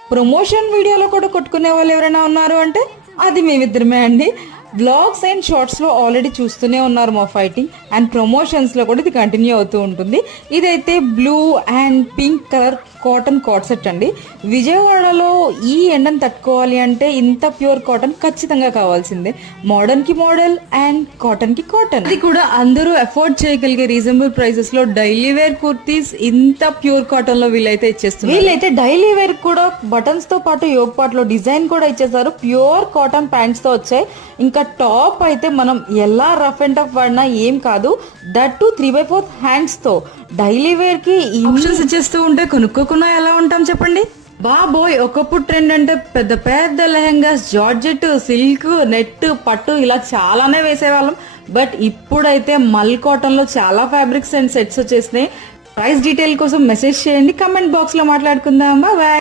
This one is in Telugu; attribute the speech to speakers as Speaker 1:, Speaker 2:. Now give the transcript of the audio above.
Speaker 1: ప్రమోషన్ వీడియోలో కూడా కొట్టుకునే వాళ్ళు ఎవరైనా ఉన్నారు అంటే అది మేమిద్దరమే అండి. బ్లాగ్స్ అండ్ షార్ట్స్లో ఆల్రెడీ చూస్తూనే ఉన్నారు మా ఫైటింగ్ అండ్ ప్రమోషన్స్లో కూడా ఇది కంటిన్యూ అవుతూ ఉంటుంది. ఇదైతే blue and pink colour cotton cot set అండి. విజయవాడలో ఈ ఎండను తట్టుకోవాలి అంటే ఇంత ప్యూర్ కాటన్ ఖచ్చితంగా కావాల్సిందే. మోడర్న్కి మోడల్ అండ్ కాటన్కి కాటన్ ఇది కూడా అందరూ అఫోర్డ్ చేయగలిగే రీజనబుల్ ప్రైసెస్లో డైలీ వేర్ కుర్తీస్ ఇంత ప్యూర్ కాటన్లో వీళ్ళైతే ఇచ్చేస్తున్నారు. వీళ్ళైతే డైలీ వేర్ కూడా బటన్స్తో పాటు యోగ్ పార్ట్లో డిజైన్ కూడా ఇచ్చేసారు. ప్యూర్ కాటన్ ప్యాంట్స్తో వచ్చాయి. ఇంకా టాప్ అయితే మనం ఎలా రఫ్ అండ్ టఫ్ వాడినా ఏం కాదు. That two three by fourth హ్యాండ్స్తో. Daily వేర్కి ఆప్షన్స్ ఇచ్చేస్తూ ఉంటే కొనుక్కోకుండా ఎలా ఉంటాం చెప్పండి? బాబోయ్ ఒకప్పుడు ట్రెండ్ అంటే పెద్ద పెద్ద లెహెంగాస్ జార్జెట్ సిల్క్ నెట్ పట్టు ఇలా చాలానే వేసేవాళ్ళం. బట్ ఇప్పుడైతే మల్ కాటన్లో చాలా ఫ్యాబ్రిక్స్ అండ్ సెట్స్ వచ్చేసినాయి. ప్రైస్ డీటెయిల్ కోసం మెసేజ్ చేయండి. కమెంట్ బాక్స్లో మాట్లాడుకుందాం బాయ్.